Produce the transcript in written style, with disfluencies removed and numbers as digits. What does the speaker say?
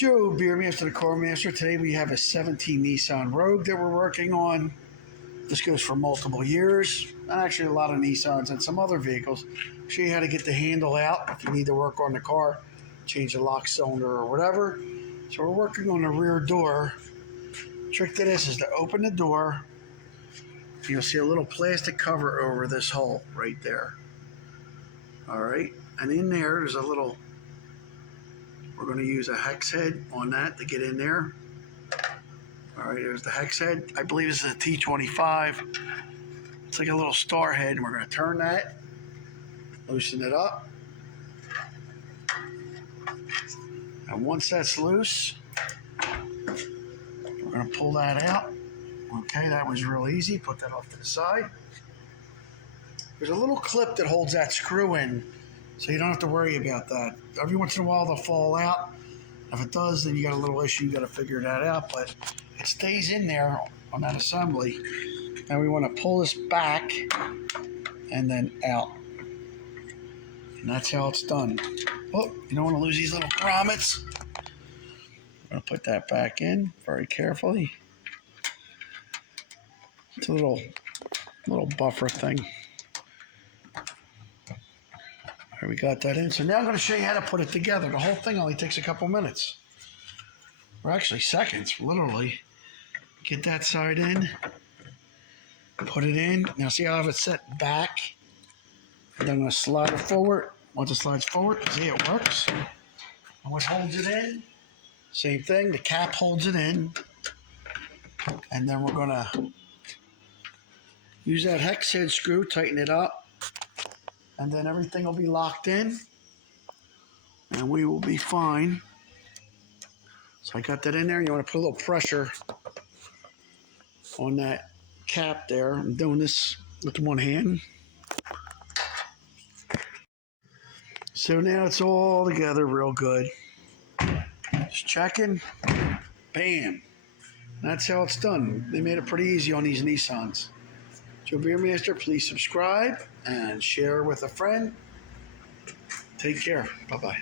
Joe, Beer Master, the Car Master. Today we have a 17 Nissan Rogue that we're working on. This goes for multiple years, and actually a lot of Nissans and some other vehicles. Show you how to get the handle out if you need to work on the car, change the lock cylinder or whatever. So we're working on the rear door. Trick to this is to open the door. You'll see a little plastic cover over this hole right there. All right, and in there's a little, we're going to use a hex head on that to get in there. All right, there's the hex head. I believe this is a T25. It's like a little star head, and we're going to turn that, loosen it up. And once that's loose, we're going to pull that out. Okay, that was real easy. Put that off to the side. There's a little clip that holds that screw in, so you don't have to worry about that. Every once in a while, they'll fall out. If it does, then you got a little issue. You got to figure that out, but it stays in there on that assembly. Now we want to pull this back and then out. And that's how it's done. Oh, you don't want to lose these little grommets. I'm going to put that back in very carefully. It's a little buffer thing. There, we got that in. So now I'm going to show you how to put it together. The whole thing only takes a couple minutes. Or actually seconds, literally. Get that side in. Put it in. Now see how I have it set back? And then I'm going to slide it forward. Once it slides forward, see it works. And what holds it in? Same thing. The cap holds it in. And then we're going to use that hex head screw, tighten it up. And then everything will be locked in. And we will be fine. So I got that in there. You want to put a little pressure on that cap there. I'm doing this with one hand. So now it's all together real good. Just checking. Bam. That's how it's done. They made it pretty easy on these Nissans. Joe Beer Master, please subscribe and share with a friend. Take care. Bye-bye.